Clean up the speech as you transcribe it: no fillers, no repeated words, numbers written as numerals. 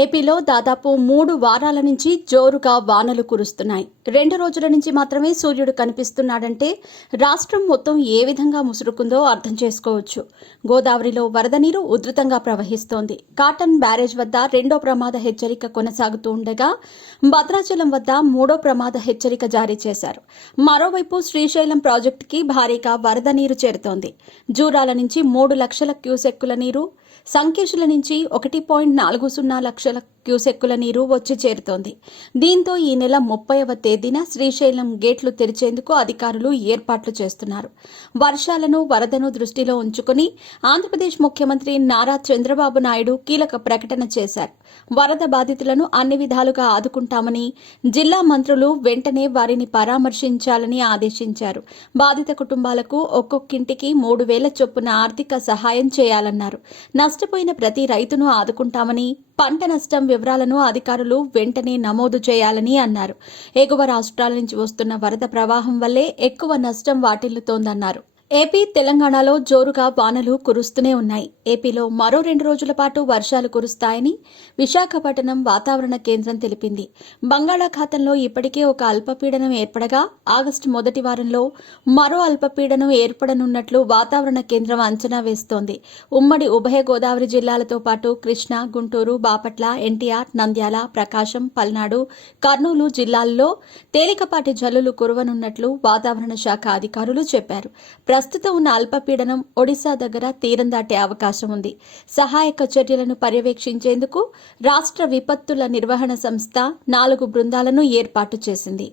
ఏపీలో దాదాపు 3 వారాల నుంచి జోరుగా వానలు కురుస్తున్నాయి. 2 రోజుల నుంచి మాత్రమే సూర్యుడు కనిపిస్తున్నాడంటే రాష్ట్రం మొత్తం ఏ విధంగా ముసురుకుందో అర్థం చేసుకోవచ్చు. గోదావరిలో వరద నీరు ఉధృతంగా ప్రవహిస్తోంది. కాటన్ బ్యారేజ్ వద్ద 2వ ప్రమాద హెచ్చరిక కొనసాగుతూ ఉండగా భద్రాచలం వద్ద 3వ ప్రమాద హెచ్చరిక జారీ చేశారు. మరోవైపు శ్రీశైలం ప్రాజెక్టుకి భారీగా వరద నీరు చేరుతోంది. జూరాల నుంచి 3 లక్షల క్యూసెక్కుల నీరు, సంకేశ్ల నుంచి 1.40 లక్షల క్యూసెక్కుల నీరు వచ్చి చేరుతోంది. దీంతో ఈ నెల 30వ తేదీన శ్రీశైలం గేట్లు తెరిచేందుకు అధికారులు ఏర్పాట్లు చేస్తున్నారు. వర్షాలను, వరదను దృష్టిలో ఉంచుకుని ఆంధ్రప్రదేశ్ ముఖ్యమంత్రి నారా చంద్రబాబు నాయుడు కీలక ప్రకటన చేశారు. వరద బాధితులను అన్ని విధాలుగా ఆదుకుంటామని, జిల్లా మంత్రులు వెంటనే వారిని పరామర్శించాలని ఆదేశించారు. బాధిత కుటుంబాలకు ఒక్కొక్కింటికి 3,000 చొప్పున ఆర్థిక సహాయం చేయాలన్నారు. నష్టపోయిన ప్రతి రైతును ఆదుకుంటామని, పంట నష్టం వివరాలను అధికారులు వెంటనే నమోదు చేయాలని అన్నారు. ఎగువ రాష్ట్రాల నుంచి వస్తున్న వరద ప్రవాహం వల్లే ఎక్కువ నష్టం వాటిల్లుతోందన్నారు. ఏపీ, తెలంగాణలో జోరుగా వానలు కురుస్తూనే ఉన్నాయి. ఏపీలో మరో 2 రోజుల పాటు వర్షాలు కురుస్తాయని విశాఖపట్నం వాతావరణ కేంద్రం తెలిపింది. బంగాళాఖాతంలో ఇప్పటికే ఒక అల్పపీడనం ఏర్పడగా ఆగస్టు మొదటి వారంలో మరో అల్పపీడనం ఏర్పడనున్నట్లు వాతావరణ కేంద్రం అంచనా వేస్తోంది. ఉమ్మడి ఉభయ గోదావరి జిల్లాలతో పాటు కృష్ణా, గుంటూరు, బాపట్ల, ఎన్టీఆర్, నంద్యాల, ప్రకాశం, పల్నాడు, కర్నూలు జిల్లాల్లో తేలికపాటి జల్లులు కురవనున్నట్లు వాతావరణ శాఖ అధికారులు చెప్పారు. ప్రస్తుతం ఉన్న అల్పపీడనం ఒడిశా దగ్గర తీరం దాటే అవకాశం ఉంది. సహాయక చర్యలను పర్యవేక్షించేందుకు రాష్ట్ర విపత్తుల నిర్వహణ సంస్థ 4 బృందాలను ఏర్పాటు చేసింది.